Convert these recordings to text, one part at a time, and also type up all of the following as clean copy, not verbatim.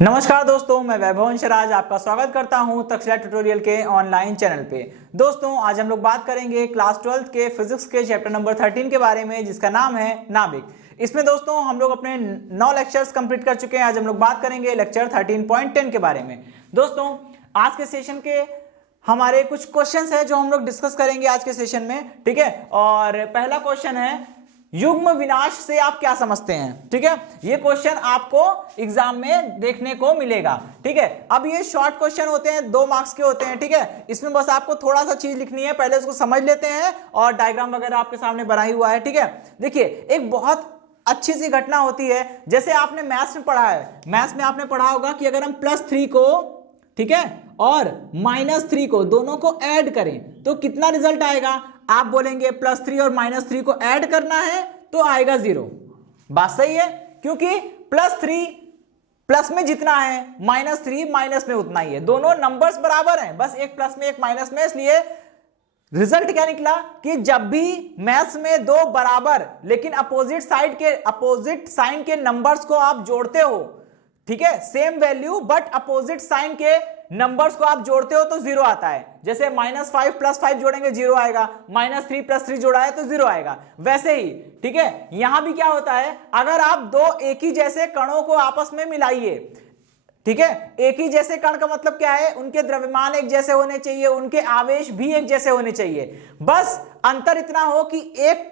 नमस्कार दोस्तों, मैं वैभव अंशराज आपका स्वागत करता हूं तक्षशिला ट्यूटोरियल के ऑनलाइन चैनल पे। दोस्तों, आज हम लोग बात करेंगे क्लास 12 के फिजिक्स के चैप्टर नंबर 13 के बारे में, जिसका नाम है नाभिक। इसमें दोस्तों हम लोग अपने 9 लेक्चर्स कंप्लीट कर चुके हैं। आज हम लोग बात करेंगे लेक्चर 13.10 के बारे में। दोस्तों, आज के सेशन के हमारे कुछ क्वेश्चंस है जो हम लोग डिस्कस करेंगे आज के सेशन में, ठीक है। और पहला क्वेश्चन है, युग्म विनाश से आप क्या समझते हैं, ठीक है। ये क्वेश्चन आपको एग्जाम में देखने को मिलेगा, ठीक है। अब ये शॉर्ट क्वेश्चन होते हैं, 2 मार्क्स के होते हैं, ठीक है। इसमें बस आपको थोड़ा सा चीज लिखनी है, पहले उसको समझ लेते हैं और डायग्राम वगैरह आपके सामने बना ही हुआ है, ठीक है। देखिए, एक बहुत अच्छी सी घटना होती है, जैसे आपने मैथ्स में पढ़ा है। मैथ्स में आपने पढ़ा होगा कि अगर हम +3 को, ठीक है, और -3 को दोनों को ऐड करें तो कितना रिजल्ट आएगा। आप बोलेंगे +3 और -3 को ऐड करना है तो आएगा 0। बात सही है, क्योंकि +3 प्लस में जितना है, -3 माइनस में उतना ही है। दोनों नंबर्स बराबर हैं, बस एक प्लस में एक माइनस में। इसलिए रिजल्ट क्या निकला कि जब भी मैथ्स में 2 बराबर लेकिन अपोजिट साइन के नंबर्स को आप जोड़ते हो, ठीक है, same value but opposite sign के नंबर्स को आप जोड़ते हो तो 0 आता है। जैसे -5 + 5 जोड़ेंगे 0 आएगा, -3 + 3 जोड़ा है तो 0 आएगा। वैसे ही, ठीक है, यहां भी क्या होता है, अगर आप 2 एक ही जैसे कणों को आपस में मिलाइए, ठीक है। एक ही जैसे कण का मतलब क्या है, उनके द्रव्यमान एक जैसे होने चाहिए, उनके आवेश भी एक जैसे होने चाहिए। बस अंतर इतना हो कि एक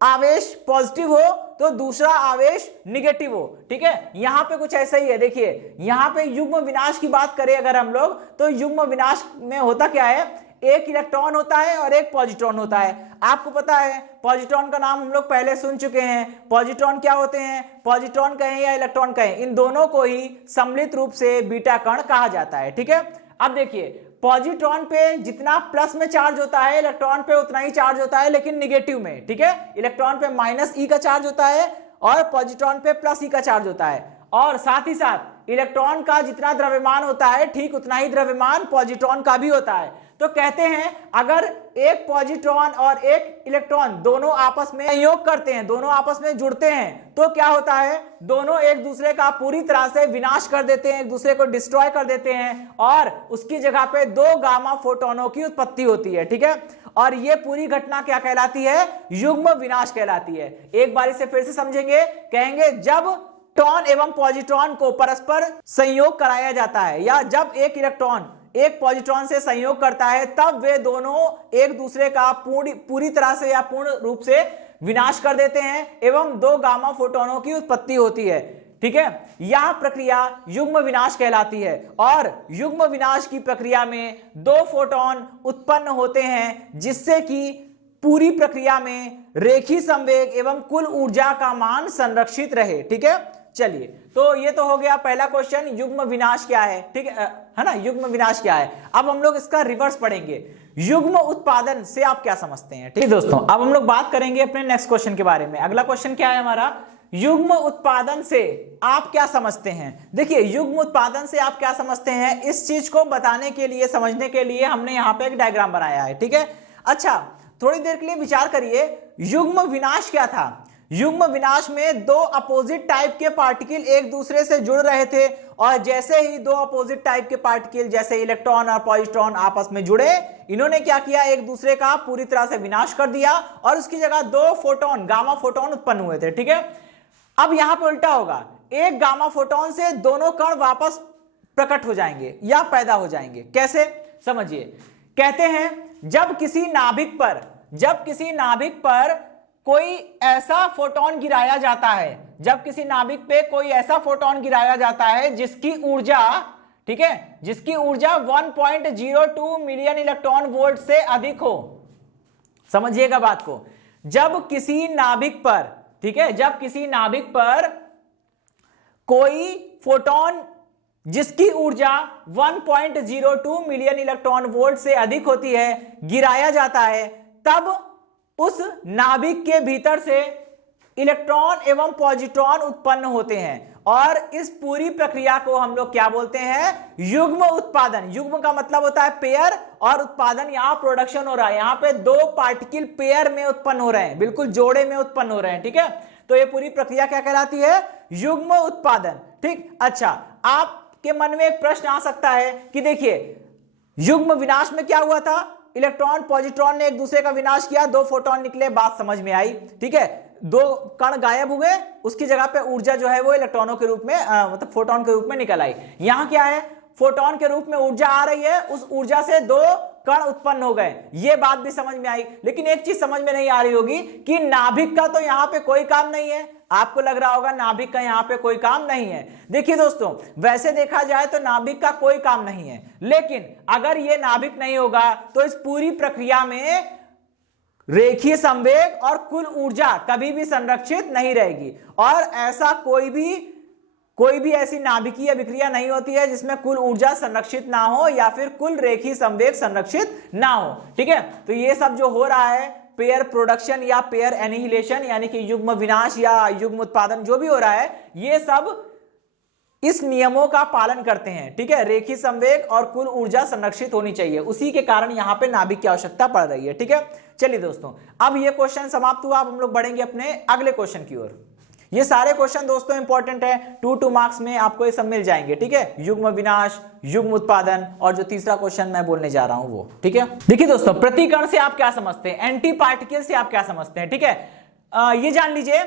आवेश पॉजिटिव हो तो दूसरा आवेश निगेटिव हो, ठीक है। यहां पे कुछ ऐसा ही है। देखिए, यहां पे युग्म विनाश की बात करें अगर हम लोग, तो युग्म विनाश में होता क्या है, एक इलेक्ट्रॉन होता है और एक पॉजिट्रॉन होता है। आपको पता है पॉजिट्रॉन का नाम हम लोग पहले सुन चुके हैं। पॉजिट्रॉन क्या होते हैं, पॉजिट्रॉन कहें या इलेक्ट्रॉन कहें, इन दोनों को ही सम्मिलित रूप से बीटा कण कहा जाता है, ठीक है। अब देखिए, पॉजिट्रॉन पे जितना प्लस में चार्ज होता है, इलेक्ट्रॉन पे उतना ही चार्ज होता है, लेकिन निगेटिव में, ठीक है। इलेक्ट्रॉन पे -e का चार्ज होता है और पॉजिट्रॉन पे +e का चार्ज होता है। और साथ ही साथ इलेक्ट्रॉन का जितना द्रव्यमान होता है, ठीक उतना ही द्रव्यमान पॉजिट्रॉन का भी होता है। तो कहते हैं अगर एक पॉजिट्रॉन और एक इलेक्ट्रॉन दोनों आपस में संयोग करते हैं, दोनों आपस में जुड़ते हैं, तो क्या होता है, दोनों एक दूसरे का पूरी तरह से विनाश कर देते हैं, एक दूसरे को डिस्ट्रॉय कर देते हैं और उसकी जगह पे 2 गामा फोटोनों की उत्पत्ति होती है, ठीक है। और ये पूरी घटना क्या कहलाती है, युग्म विनाश कहलाती है। एक बार इसे फिर से समझेंगे, कहेंगे जब इलेक्ट्रॉन एवं पॉजिट्रॉन को परस्पर संयोग कराया जाता है, या जब एक इलेक्ट्रॉन एक पॉजिट्रॉन से संयोग करता है, तब वे दोनों एक दूसरे का पूरी तरह से या पूर्ण रूप से विनाश कर देते हैं एवं 2 गामा फोटोनों की उत्पत्ति होती है, ठीक है। यह प्रक्रिया युग्म विनाश कहलाती है। और युग्म विनाश की प्रक्रिया में 2 फोटोन उत्पन्न होते हैं, जिससे कि पूरी प्रक्रिया में रेखीय संवेग एवं कुल ऊर्जा का मान संरक्षित रहे, ठीक है। चलिए, तो ये तो हो गया पहला क्वेश्चन, युग्म विनाश क्या है, ठीक है ना। युग्म विनाश क्या है। अब हम लोग इसका रिवर्स पढ़ेंगे, युग्म उत्पादन से आप क्या समझते हैं, ठीक है दोस्तों। अब हम लोग बात करेंगे अपने नेक्स्ट क्वेश्चन के बारे में। अगला क्वेश्चन क्या है हमारा, युग्म उत्पादन से आप क्या समझते हैं। देखिए, युग्म उत्पादन से आप क्या समझते हैं, इस चीज को बताने के लिए, समझने के लिए हमने यहाँ पे एक डायग्राम बनाया है, ठीक है। अच्छा, थोड़ी देर के लिए विचार करिए, युग्म विनाश क्या था। युग्म विनाश में 2 अपोजिट टाइप के पार्टिकल एक दूसरे से जुड़ रहे थे, और जैसे ही 2 अपोजिट टाइप के पार्टिकल जैसे इलेक्ट्रॉन और पॉजिट्रॉन आपस में जुड़े, इन्होंने क्या किया, एक दूसरे का पूरी तरह से विनाश कर दिया और उसकी जगह 2 फोटोन, गामा फोटोन उत्पन्न हुए थे, ठीक है। अब यहां पे उल्टा होगा, एक गामा फोटोन से दोनों कण वापस प्रकट हो जाएंगे या पैदा हो जाएंगे। कैसे, समझिए। कहते हैं जब किसी नाभिक पर कोई ऐसा फोटोन गिराया जाता है, जब किसी नाभिक पे कोई ऐसा फोटोन गिराया जाता है जिसकी ऊर्जा, ठीक है, जिसकी ऊर्जा 1.02 मिलियन इलेक्ट्रॉन वोल्ट से अधिक हो। समझिएगा बात को। जब किसी नाभिक पर, ठीक है, जब किसी नाभिक पर कोई फोटोन जिसकी ऊर्जा 1.02 मिलियन इलेक्ट्रॉन वोल्ट से अधिक होती है गिराया जाता है, तब उस नाभिक के भीतर से इलेक्ट्रॉन एवं पॉजिट्रॉन उत्पन्न होते हैं। और इस पूरी प्रक्रिया को हम लोग क्या बोलते हैं, युग्म उत्पादन। युग्म का मतलब होता है पेयर, और उत्पादन, यहां प्रोडक्शन हो रहा है, यहां पे 2 पार्टिकल पेयर में उत्पन्न हो रहे हैं, बिल्कुल जोड़े में उत्पन्न हो रहे हैं, ठीक है। तो ये पूरी प्रक्रिया क्या कहलाती है, युग्म उत्पादन, ठीक। अच्छा, आप आपके मन में एक प्रश्न आ सकता है कि देखिए युग्म विनाश में क्या हुआ था, इलेक्ट्रॉन पॉजिट्रॉन ने एक दूसरे का विनाश किया, 2 फोटोन निकले, बात समझ में आई, ठीक है, 2 कण गायब हुए, उसकी जगह पे ऊर्जा जो है वो इलेक्ट्रॉनों के रूप में मतलब फोटोन के रूप में निकल आई। यहां क्या है, फोटोन के रूप में ऊर्जा आ रही है, उस ऊर्जा से 2 कण उत्पन्न हो गए, ये बात भी समझ में आई। लेकिन एक चीज समझ में नहीं आ रही होगी कि नाभिक का तो यहां पे कोई काम नहीं है। आपको लग रहा होगा नाभिक का यहां पे कोई काम नहीं है। देखिए दोस्तों, वैसे देखा जाए तो नाभिक का कोई काम नहीं है, लेकिन अगर ये नाभिक नहीं होगा तो इस पूरी प्रक्रिया में रेखीय संवेग और कुल ऊर्जा कभी भी संरक्षित नहीं रहेगी। और ऐसा कोई भी ऐसी नाभिकीय अभिक्रिया नहीं होती है जिसमें कुल ऊर्जा संरक्षित ना हो या फिर कुल रेखीय संवेग संरक्षित ना हो, ठीक है। तो ये सब जो हो रहा है, पेयर प्रोडक्शन या पेयर एनिहिलेशन यानी कि युग्म विनाश या युग्म उत्पादन जो भी हो रहा है, ये सब इस नियमों का पालन करते हैं, ठीक है। रेखीय संवेग और कुल ऊर्जा संरक्षित होनी चाहिए, उसी के कारण यहां पे नाभिक की आवश्यकता पड़ रही है, ठीक है। चलिए दोस्तों, अब ये क्वेश्चन समाप्त हुआ, अब हम लोग बढ़ेंगे अपने अगले क्वेश्चन की ओर। ये सारे क्वेश्चन दोस्तों इंपॉर्टेंट है, 2 मार्क्स में आपको ये सब मिल जाएंगे, ठीक है। युग्म विनाश, युग्म उत्पादन और जो तीसरा क्वेश्चन मैं बोलने जा रहा हूं वो, ठीक है। देखिए दोस्तों, प्रतिकण से आप क्या समझते हैं, एंटी पार्टिकल से आप क्या समझते हैं, ठीक है। ये जान लीजिए,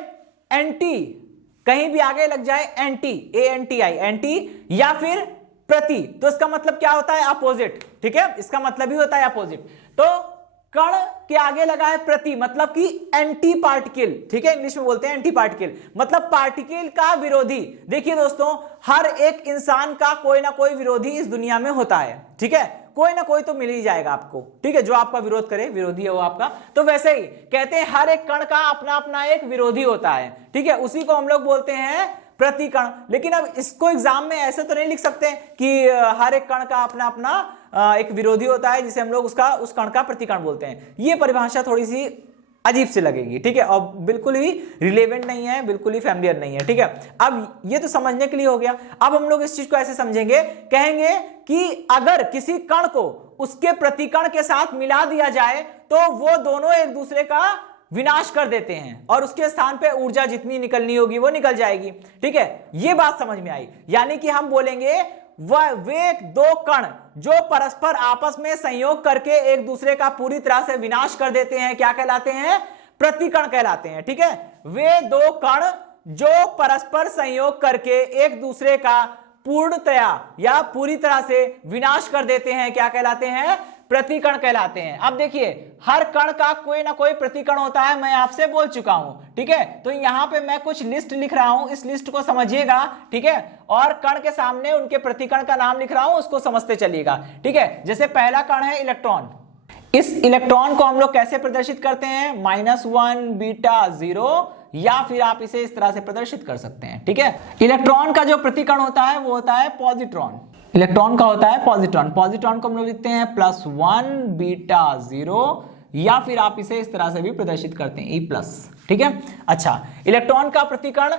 एंटी कहीं भी आगे लग जाए, एंटी ANTI एंटी या फिर प्रति, तो इसका मतलब क्या होता है, अपोजिट, ठीक है। इसका मतलब ही होता है अपोजिट। तो कण के आगे लगा है प्रति, मतलब कि एंटी पार्टिकल, ठीक है, इंग्लिश में बोलते हैं एंटी पार्टिकल, मतलब पार्टिकल का विरोधी। देखिए दोस्तों, हर एक इंसान का कोई ना कोई विरोधी इस दुनिया में होता है, ठीक है, कोई ना कोई तो मिल ही जाएगा आपको, ठीक है, जो आपका विरोध करे, विरोधी है वो आपका। तो वैसे ही कहते हैं हर एक कण का अपना अपना एक विरोधी होता है, ठीक है, उसी को हम लोग बोलते हैं प्रतिकण। लेकिन अब इसको एग्जाम में ऐसे तो नहीं लिख सकते कि हर एक कण का अपना अपना एक विरोधी होता है जिसे हम लोग उस कण का प्रतिकण बोलते हैं। ये परिभाषा थोड़ी सी अजीब से लगेगी, ठीक है, और बिल्कुल ही रिलेवेंट नहीं है, बिल्कुल ही फैमिलियर नहीं है, ठीक है। अब ये तो समझने के लिए हो गया। अब हम लोग इस चीज को ऐसे समझेंगे, कहेंगे कि अगर किसी कण को उसके प्रतिकण के साथ मिला दिया जाए तो वो दोनों एक दूसरे का विनाश कर देते हैं और उसके स्थान पे ऊर्जा जितनी निकलनी होगी वो निकल जाएगी, ठीक है। ये बात समझ में आई, यानी कि हम बोलेंगे वे 2 कण जो परस्पर आपस में संयोग करके एक दूसरे का पूरी तरह से विनाश कर देते हैं, क्या कहलाते हैं, प्रतिकण कहलाते हैं, ठीक है। वे 2 कण जो परस्पर संयोग करके एक दूसरे का पूर्णतया या पूरी तरह से विनाश कर देते हैं, क्या कहलाते हैं, प्रतिकण कहलाते हैं। अब देखिए, हर कण का कोई ना कोई प्रतिकण होता है, मैं आपसे बोल चुका हूं, ठीक है। तो यहां पे मैं कुछ लिस्ट लिख रहा हूं, इस लिस्ट को समझिएगा, ठीक है, और कण के सामने उनके प्रतिकण का नाम लिख रहा हूं, उसको समझते चलिएगा, ठीक है। जैसे पहला कण है इलेक्ट्रॉन, इस इलेक्ट्रॉन को हम लोग कैसे प्रदर्शित करते हैं, -1 बीटा 0, या फिर आप इसे इस तरह से प्रदर्शित कर सकते हैं, ठीक है। इलेक्ट्रॉन का जो प्रतिकण होता है वो होता है पॉजिट्रॉन, इलेक्ट्रॉन का होता है पॉजिट्रॉन। पॉजिट्रॉन को हम लोग लिखते हैं +1 बीटा 0, या फिर आप इसे इस तरह से भी प्रदर्शित करते हैं E+, ठीक है। अच्छा, इलेक्ट्रॉन का प्रतिकण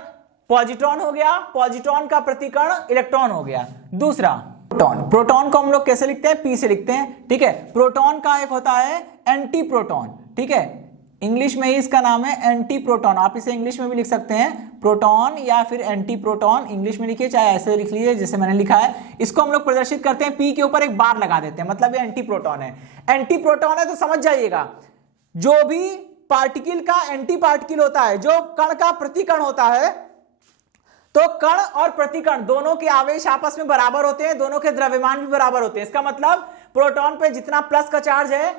पॉजिट्रॉन हो गया, पॉजिट्रॉन का प्रतिकण इलेक्ट्रॉन हो गया। दूसरा प्रोटॉन, प्रोटॉन को हम लोग कैसे लिखते हैं, P से लिखते हैं, ठीक है। प्रोटॉन का एक होता है एंटी प्रोटॉन, ठीक है, इंग्लिश में ही इसका नाम है एंटी प्रोटॉन। आप इसे इंग्लिश में भी लिख सकते हैं प्रोटॉन या फिर एंटी प्रोटॉन, इंग्लिश में लिखिए चाहे ऐसे लिख लीजिए जैसे मैंने लिखा है। इसको हम लोग प्रदर्शित करते हैं, पी के ऊपर एक बार लगा देते हैं, मतलब ये एंटी प्रोटॉन है। एंटी प्रोटॉन है तो समझ जाइएगा, जो भी पार्टिकल का एंटी पार्टिकल होता है, जो कण का प्रतिकण होता है, तो कण और प्रतिकण दोनों के आवेश आपस में बराबर होते हैं, दोनों के द्रव्यमान भी बराबर होते हैं। इसका मतलब प्रोटॉन पे जितना प्लस का चार्ज है,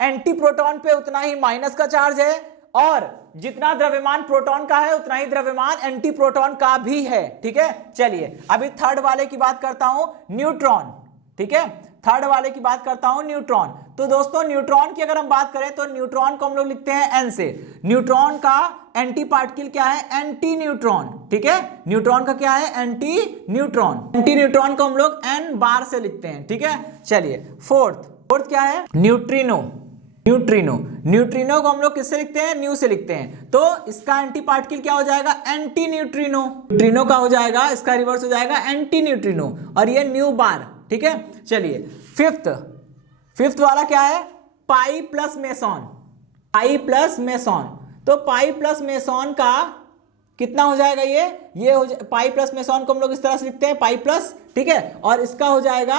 एंटी प्रोटॉन पे उतना ही माइनस का चार्ज है, और जितना द्रव्यमान प्रोटॉन का है उतना ही द्रव्यमान एंटी प्रोटॉन का भी है, ठीक है। चलिए अभी थर्ड वाले की बात करता हूं, न्यूट्रॉन, ठीक है, थर्ड वाले की बात करता हूं न्यूट्रॉन। तो दोस्तों न्यूट्रॉन की अगर हम बात करें तो न्यूट्रॉन को हम लोग लिखते हैं N से। न्यूट्रॉन का एंटी पार्टिकल क्या है, एंटी न्यूट्रॉन, ठीक है। न्यूट्रॉन का क्या है, एंटी न्यूट्रॉन। एंटी न्यूट्रॉन को हम लोग N बार से लिखते हैं, ठीक है। चलिए फोर्थ क्या है, न्यूट्रिनो। न्यूट्रिनो, न्यूट्रिनो को हम लोग किससे लिखते हैं, न्यू से लिखते हैं। तो इसका एंटी पार्टिकल क्या हो जाएगा, एंटी न्यूट्रिनो। न्यूट्रिनो का हो जाएगा, इसका रिवर्स हो जाएगा एंटी न्यूट्रिनो, और ये न्यू बार, ठीक है। चलिए फिफ्थ वाला क्या है, pi plus meson. Pi plus meson, तो पाई प्लस मेसॉन का कितना हो जाएगा ये हो पाई प्लस मेसॉन को हम लोग इस तरह से लिखते हैं पाई प्लस, ठीक है, और इसका हो जाएगा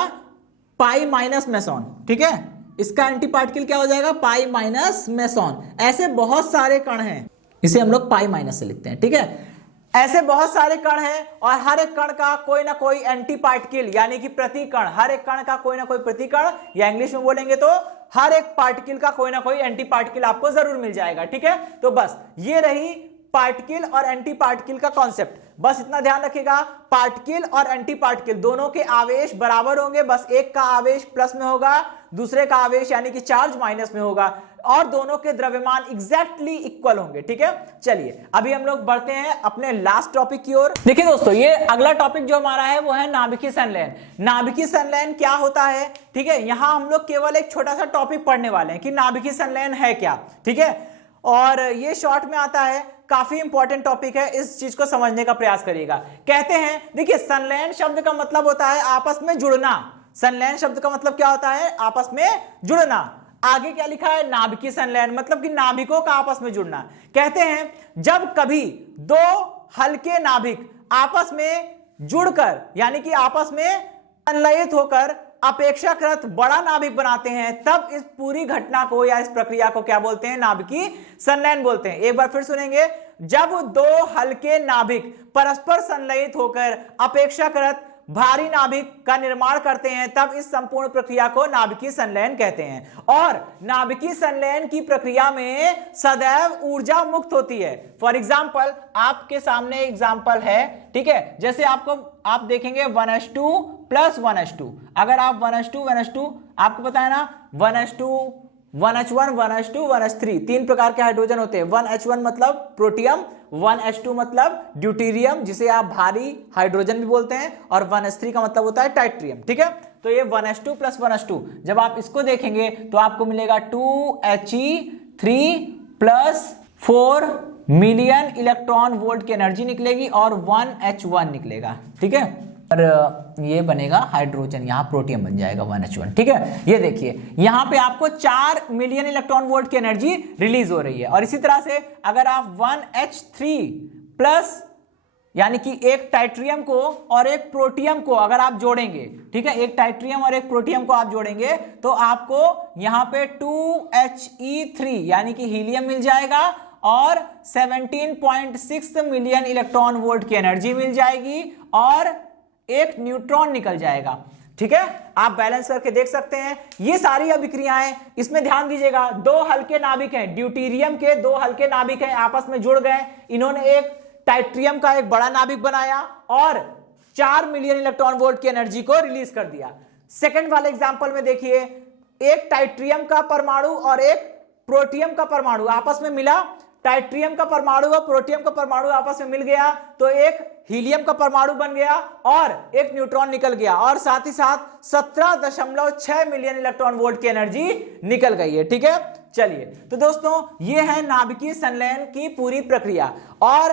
पाई माइनस मेसॉन, ठीक है, इसका एंटी पार्टिकल क्या हो जाएगा पाई माइनस मेसॉन। ऐसे बहुत सारे कण हैं, इसे हम लोग पाई माइनस से लिखते हैं, ठीक है। ऐसे बहुत सारे कण हैं और हर एक कण का कोई ना कोई एंटी पार्टिकल यानी कि प्रतिकण, हर एक कण का कोई ना कोई प्रतिकण, या इंग्लिश में बोलेंगे तो हर एक पार्टिकल का कोई ना कोई एंटी पार्टिकल आपको जरूर मिल जाएगा, ठीक है। तो बस ये रही पार्टिकल और एंटी पार्टिकल का कॉन्सेप्ट। बस इतना ध्यान रखिएगा, पार्टिकल और एंटी पार्टिकल दोनों के आवेश बराबर होंगे, बस एक का आवेश प्लस में होगा, दूसरे का आवेश यानी कि चार्ज माइनस में होगा, और दोनों के द्रव्यमान एग्जैक्टली इक्वल होंगे, ठीक है। चलिए अभी हम लोग बढ़ते हैं अपने लास्ट टॉपिक की ओर। देखिए दोस्तों, ये अगला टॉपिक जो हमारा है वो है नाभिकीय संलयन। नाभिकीय संलयन क्या होता है, ठीक है, यहां हम लोग केवल एक छोटा सा टॉपिक पढ़ने वाले हैं कि नाभिकीय संलयन है क्या, ठीक है, और ये शॉर्ट में आता है, काफी इंपॉर्टेंट टॉपिक है, इस चीज को समझने का प्रयास करिएगा। कहते हैं, देखिए संलयन शब्द का मतलब होता है आपस में जुड़ना। संलयन शब्द का मतलब क्या होता है आपस में जुड़ना। आगे क्या लिखा है नाभिकीय संलयन मतलब कि नाभिकों का आपस में जुड़ना। कहते हैं जब कभी दो हल्के नाभिक आपस में जुड़कर यानी कि आपस में संलयित होकर अपेक्षाकृत बड़ा नाभिक बनाते हैं, तब इस पूरी घटना को या इस प्रक्रिया को क्या बोलते हैं नाभिकीय संलयन बोलते हैं। एक बार फिर सुनेंगे, जब दो हल्के नाभिक परस्पर संलयित होकर अपेक्षाकृत भारी नाभिक का निर्माण करते हैं, तब इस संपूर्ण प्रक्रिया को नाभिकीय संलयन कहते हैं। और नाभिकीय संलयन की प्रक्रिया में सदैव ऊर्जा मुक्त होती है। फॉर एग्जाम्पल, आपके सामने एग्जाम्पल है, ठीक है, जैसे आप देखेंगे 1s2 प्लस 1s2। अगर आप 1s2 आपको पता है ना 1s2 1h1 1h2 1h3 तीन प्रकार के हाइड्रोजन होते हैं। 1h1 मतलब प्रोटियम, 1h2 मतलब ड्यूटेरियम जिसे आप भारी हाइड्रोजन भी बोलते हैं, और 1h3 का मतलब होता है टाइट्रियम, ठीक है। तो ये 1h2 प्लस 1h2 जब आप इसको देखेंगे तो आपको मिलेगा 2he3 plus 4 million electron volt की एनर्जी निकलेगी और 1h1 निकलेगा, ठीक है, और ये बनेगा हाइड्रोजन, यहां प्रोटियम बन जाएगा 1h1, ठीक है। ये देखिए यहां पे आपको 4 मिलियन इलेक्ट्रॉन वोल्ट की एनर्जी रिलीज हो रही है। और इसी तरह से अगर आप 1h3 प्लस यानी कि एक टाइट्रियम को और एक प्रोटियम को अगर आप जोड़ेंगे, ठीक है, एक टाइट्रियम और एक प्रोटियम को आप जोड़ेंगे तो आपको यहां पे 2he3 यानी कि हीलियम मिल जाएगा और 17.6 मिलियन इलेक्ट्रॉन वोल्ट की एनर्जी मिल जाएगी और एक न्यूट्रॉन निकल जाएगा, ठीक है। आप बैलेंस करके देख सकते हैं ये सारी अभिक्रियाएं। इसमें ध्यान दीजिएगा, दो हल्के नाभिक हैं, ड्यूटेरियम के दो हल्के नाभिक हैं, आपस में जुड़ गए, इन्होंने एक टाइट्रियम का एक बड़ा नाभिक बनाया और 4 मिलियन इलेक्ट्रॉन वोल्ट की एनर्जी को रिलीज कर दिया। सेकंड वाले एग्जांपल में देखिए, एक टाइट्रियम का परमाणु और एक प्रोटियम का परमाणु आपस में मिला, टाइट्रियम का परमाणु और प्रोटियम का परमाणु आपस में मिल गया तो एक हीलियम का परमाणु बन गया और एक न्यूट्रॉन निकल गया, और साथ ही साथ 17.6 मिलियन इलेक्ट्रॉन वोल्ट की एनर्जी निकल गई है, ठीक है। चलिए तो दोस्तों ये है नाभिकीय संलयन की पूरी प्रक्रिया। और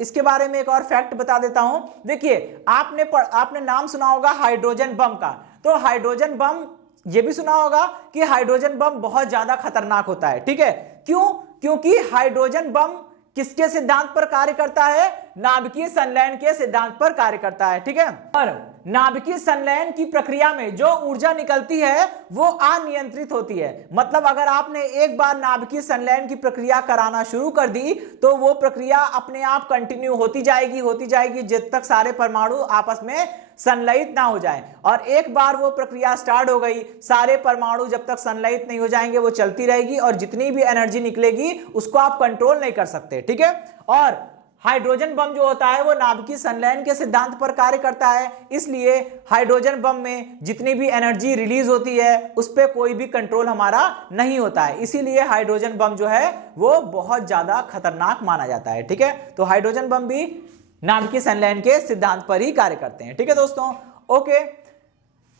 इसके बारे में एक और फैक्ट बता देता हूं। देखिए आपने नाम सुना होगा हाइड्रोजन बम का, तो हाइड्रोजन बम ये भी सुना होगा कि हाइड्रोजन बम बहुत ज्यादा खतरनाक होता है, ठीक है। क्यों? क्योंकि हाइड्रोजन बम किसके सिद्धांत पर कार्य करता है? नाभिकीय संलयन के सिद्धांत पर कार्य करता है, ठीक है। और नाभिकीय संलयन की प्रक्रिया में जो ऊर्जा निकलती है वो अनियंत्रित होती है। मतलब अगर आपने एक बार नाभिकीय संलयन की प्रक्रिया कराना शुरू कर दी तो वो प्रक्रिया अपने आप कंटिन्यू होती जाएगी जब तक सारे परमाणु आपस में संलयित ना हो जाए। और एक बार वो प्रक्रिया स्टार्ट हो गई, सारे परमाणु जब तक संलयित नहीं हो जाएंगे वो चलती रहेगी और जितनी भी एनर्जी निकलेगी उसको आप कंट्रोल नहीं कर सकते, ठीक है। और हाइड्रोजन बम जो होता है वो नाभिकीय संलयन के सिद्धांत पर कार्य करता है, इसलिए हाइड्रोजन बम में जितनी भी एनर्जी रिलीज होती है उस पर कोई भी कंट्रोल हमारा नहीं होता है, इसीलिए हाइड्रोजन बम जो है वो बहुत ज्यादा खतरनाक माना जाता है, ठीक है। तो हाइड्रोजन बम भी नाभिकीय संलयन के सिद्धांत पर ही कार्य करते हैं, ठीक है दोस्तों।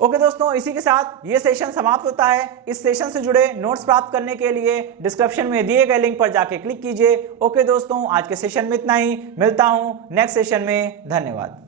ओके दोस्तों, इसी के साथ ये सेशन समाप्त होता है। इस सेशन से जुड़े नोट्स प्राप्त करने के लिए डिस्क्रिप्शन में दिए गए लिंक पर जाके क्लिक कीजिए। ओके दोस्तों, आज के सेशन में इतना ही, मिलता हूं नेक्स्ट सेशन में, धन्यवाद।